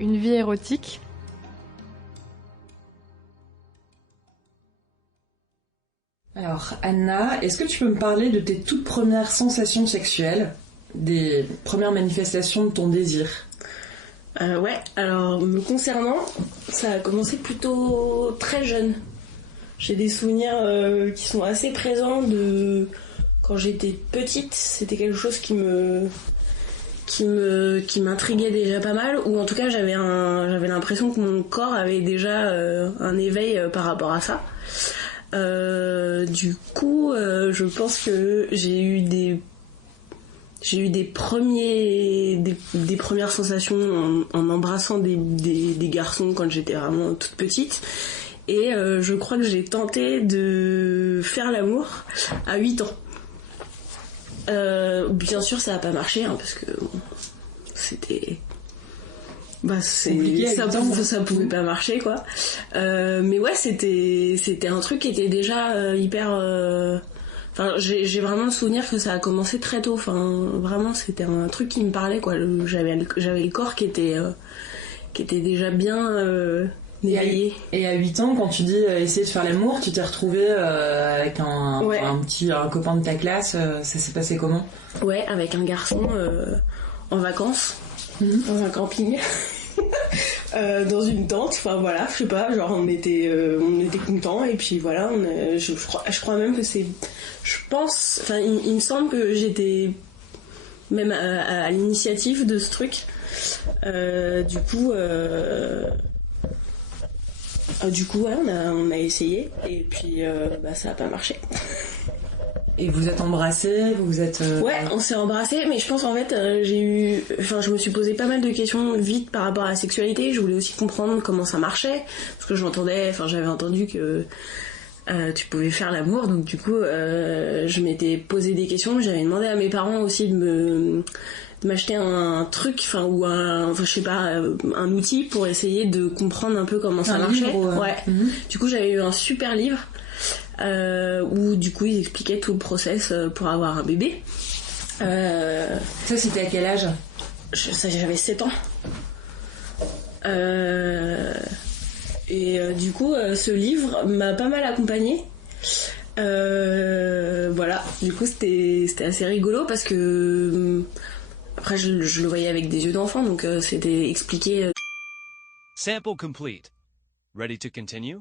Une vie érotique. Alors, Anna, est-ce que tu peux me parler de tes toutes premières sensations sexuelles, des premières manifestations de ton désir? Ouais, alors me concernant, ça a commencé plutôt très jeune. J'ai des souvenirs qui sont assez présents de quand j'étais petite. C'était quelque chose qui m'intriguait déjà pas mal, ou en tout cas j'avais l'impression que mon corps avait déjà un éveil par rapport à ça. Du coup, je pense que j'ai eu des premières sensations en embrassant des garçons quand j'étais vraiment toute petite. Et je crois que j'ai tenté de faire l'amour à 8 ans. Bien sûr, ça n'a pas marché, hein, parce que bon, c'était... ça pouvait pas marcher, quoi. Mais ouais, c'était un truc qui était déjà hyper... Enfin, j'ai vraiment le souvenir que ça a commencé très tôt. Enfin, vraiment, c'était un truc qui me parlait, quoi. J'avais le corps qui était déjà bien éveillé. Et à 8 ans, quand tu dis essayer de faire l'amour, tu t'es retrouvée avec un copain de ta classe. Ça s'est passé comment? Ouais, avec un garçon en vacances, dans un camping. Dans une tente, enfin voilà, je sais pas, genre on était contents, et puis voilà, je crois même que je pense, enfin il me semble que j'étais même à l'initiative de ce truc. Du coup ouais, on a essayé, et puis ça a pas marché. Et vous êtes embrassés, vous êtes... Ouais, on s'est embrassés, mais je pense en fait, je me suis posé pas mal de questions vite par rapport à la sexualité. Je voulais aussi comprendre comment ça marchait, parce que j'avais entendu que tu pouvais faire l'amour, donc du coup, je m'étais posé des questions. J'avais demandé à mes parents aussi de m'acheter un truc, je sais pas, un outil pour essayer de comprendre un peu comment ça marchait. Livre, ouais. Du coup, j'avais eu un super livre. Où du coup ils expliquaient tout le process pour avoir un bébé. Ça, c'était à quel âge? J'avais 7 ans. Du coup ce livre m'a pas mal accompagnée. Voilà, du coup c'était assez rigolo, parce que après je le voyais avec des yeux d'enfant, donc c'était expliqué. Sample complete. Ready to continue?